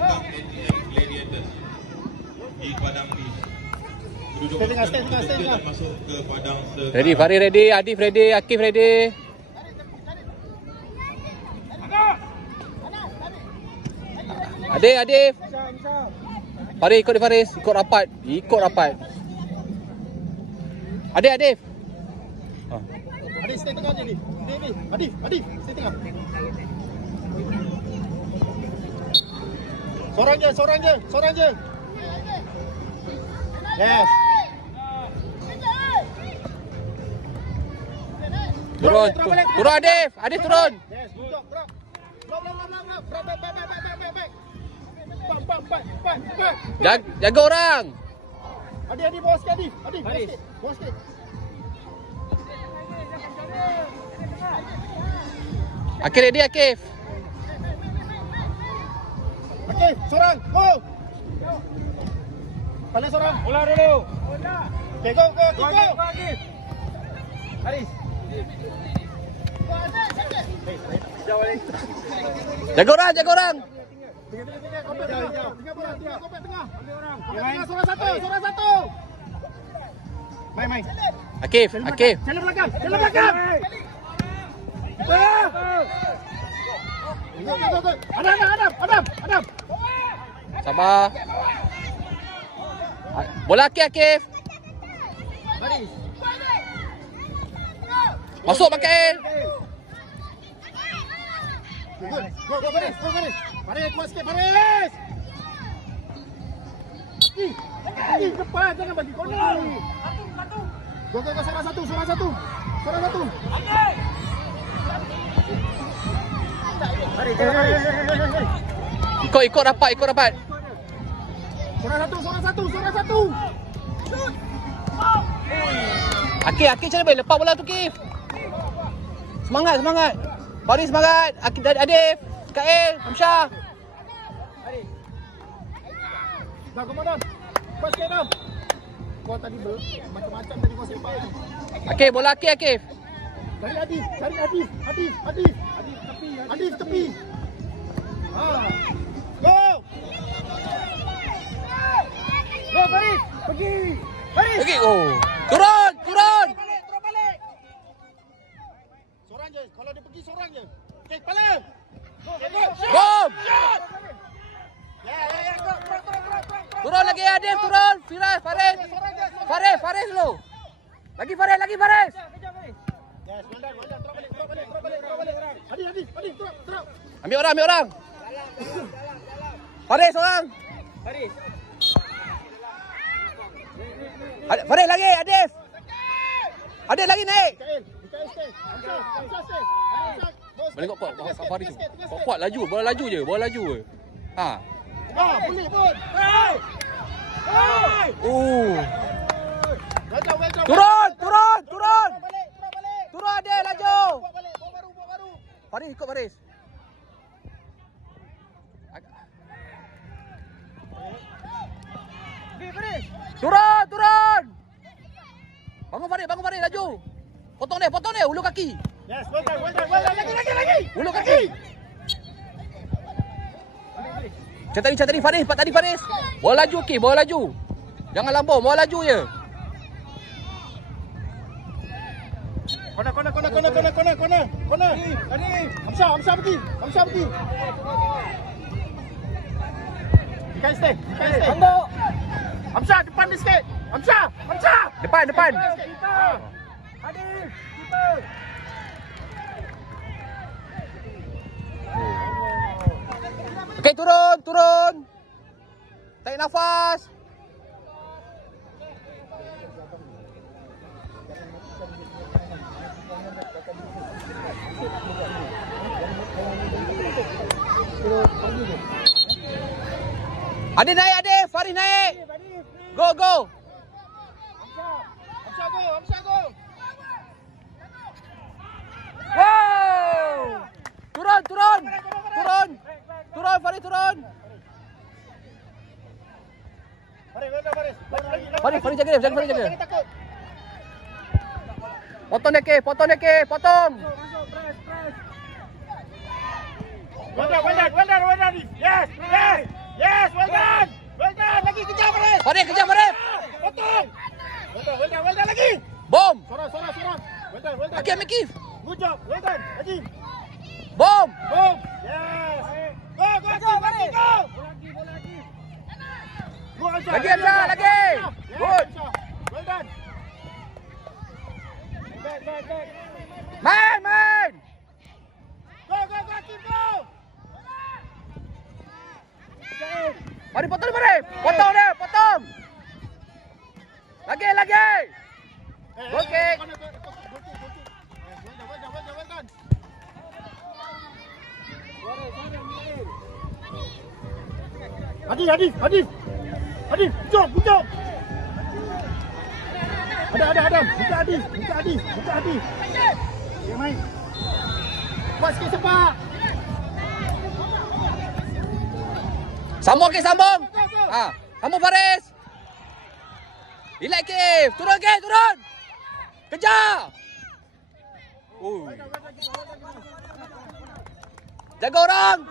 belakang ATM Gladiators di padang B. Kedua pasukan masuk ke padang sekarang. Ready, Farid ready, Adif ready, Akif ready. Adif. Farid ikut dia Faris, ikut rapat. Adif. Adif stay tengah je ni. Adif stay tengah. Seorang je. Yes. Turun Adif turun. Yes, buka, bro. Back. Jaga orang. Adif, bawa sikit Adif. Bawa sikit. Akif ready, Akif. Okey, seorang, go. Pandai seorang. Bola dulu. Okey, go. Haris. Jaga orang. Tengah bola, tengah. Seorang satu. Main. Akif. Jalan belakang. Go. Adam. Sabar. Bola Akif. Masuk pakai. Go, Faris. Faris, kuat sikit, Faris. Aki, depan, jangan bagi corner. Go, seorang satu. Faris. Ikut rapat. Seorang satu. Akif macam mana boleh lepas bola tu, Akif? Semangat. Faris semangat. Adif, Kael, Hamsyah. Dah, komandan. Kuat sikit, Adam. Kau tadi macam-macam tadi kau sempat. Akif, bola Akif. Cari Adif. Adif tepi. Go, Faris. Pergi. Oh. Turun. Terus balik. Seorang je. Kalau dia pergi seorang je. Okey, kepala. Bom. Ya, go. Turun lagi Adif, turun. Firas, Faris dulu. Lagi Faris. Yes, mandan. Terus balik. Adif, terus. Ambil orang. Faris orang. Faris lagi, Adif. Adif lagi naik. Mikael stay. Hamzah stay. Boleh kau Faris. Kuat laju, bola laju je. Ha. Boleh pun. Turun. Balik. Turun Adif laju. Bawa baru. Faris ikut Faris. Turun. Bangun Faris laju. Potong dia ulu kaki. Yes, well done. Lagi. Ulu kaki. Macam tadi Faris, Faris. Bola laju. Jangan lambung, bola laju je. Kona. Hamzah pergi. Mikael stay. Hamzah depan dia sikit. Hamzah. Depan. Adif, keeper. Okey, turun. Tarik nafas. Adif naik, Faris naik. Go. Hamzah go. Wow! Turun. Faris turun. Faris jaga dia, jaga. Potong dia, potong. Well done. Yes. Lagi Hamzah, lagi. Good. Well done. Back. Main. Go, keep go. Mari potong mari. Potong dia, potong. Lagi. Goal kick. Well done. Adif, jom. Ada Adam. Buka Adif. Dia main. Buat sikit sepak. Sambung. Sambung Faris. Relax Kif. Turun. Kejar. Jaga orang.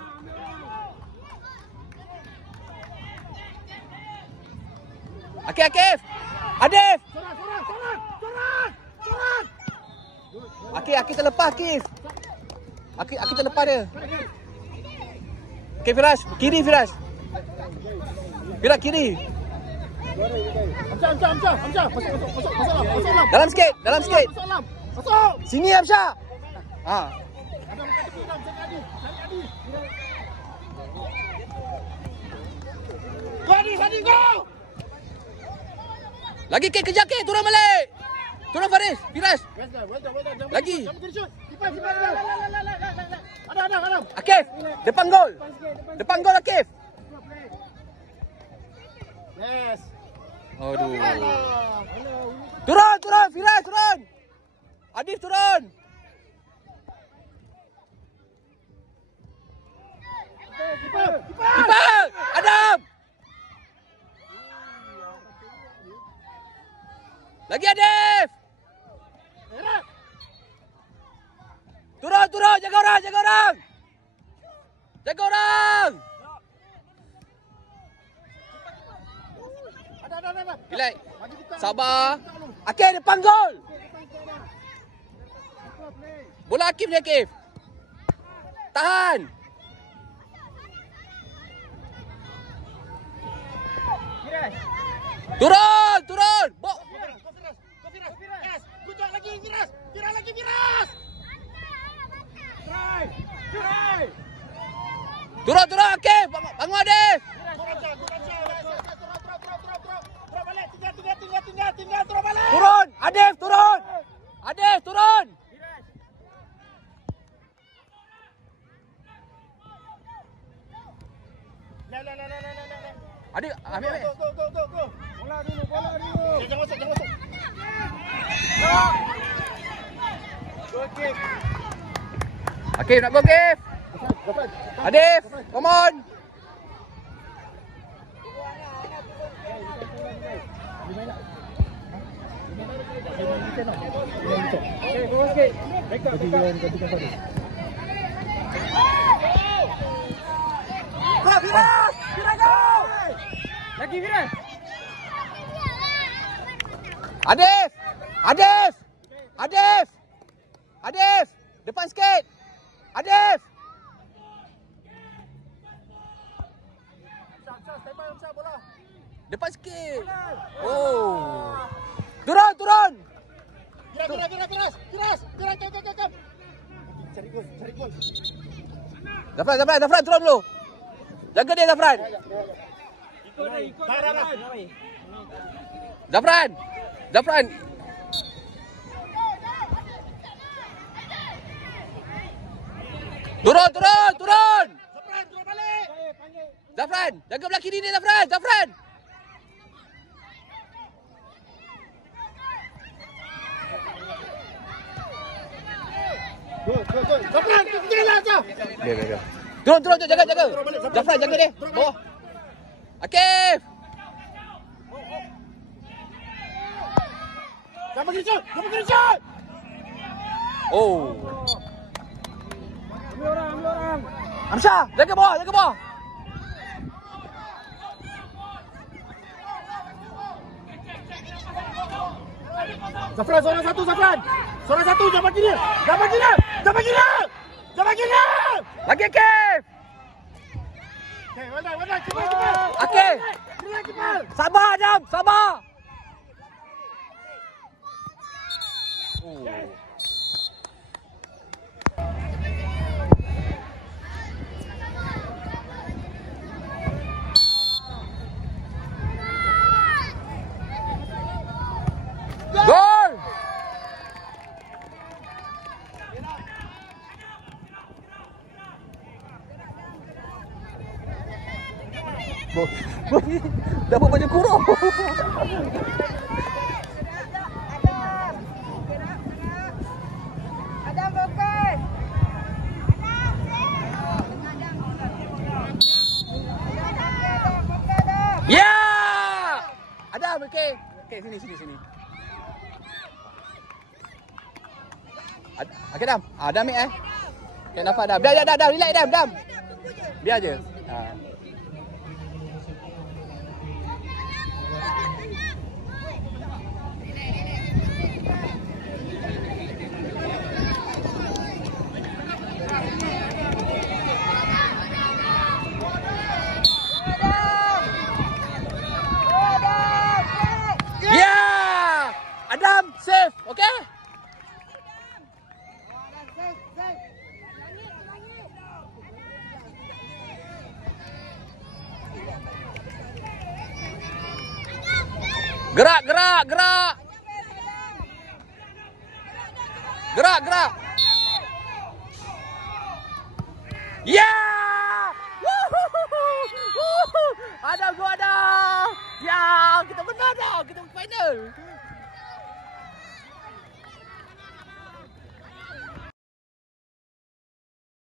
Akif. Adif. Sorang. Akif terlepas Akif. Akif terlepas dia. Okey Firas, kiri Firas. Firas kiri. Hamzah. Masuk. Dalam sikit. Masuk. Sini Hamzah. Go Adif, go. Lagi Kik, kejar Kik, turun balik. Turun Faris, Firas. Well done. Lagi. Kipas. Ada. Akif, depan gol Akif. Yes. Aduh. Turun, Firas turun. Adif turun. Kipas. Adam. Lagi Adif. Turun, jaga orang. Ada. Relax. Sabar. Akif depan gol. Bola Akif ni Akif. Tahan. Turun. Go Firas. Yes. Kucak lagi Firas. Try. Turun Akif. Bangun Adif. Turun balik. Tinggal turun balik. Turun. Adif turun. Adif, ambil. Go. Bola dulu. Jangan masuk. Go kick. Akif nak go Akif. Adif, come on. Lagi Firas. Adif, depan sikit. Adif. Hamzah bola. Depan sikit. Oh. Turun. Firas. Cari gol. Zafran turun dulu. Jaga dia Zafran. Zafran. Turun. Zafran, jaga belah kiri ni Zafran. Go. Zafran, tinggal aja. Biar. Turun, jaga. Zafran, jaga dia. Bawah. Akif. Jangan pergi shot. Oh. Ambil orang. Hamzah, jaga bawah. Zafran, seorang satu, jangan kiri. Lagi Akif. Wadai, cepat. Okey. Beri cepat. Sabar Adam, sabar. Oh. Gol! Dapat baju kurung. Adam fokus. Ya! Adam, okey. Okey, sini. Okey, Dam. Adam ambil Okey, nampak Dam. Dah, relax Dam. Biar je. Ya! Adam, safe. Okey? Gerak. Ya! Adam, go Adam. Ya, kita menang dah. Kita final.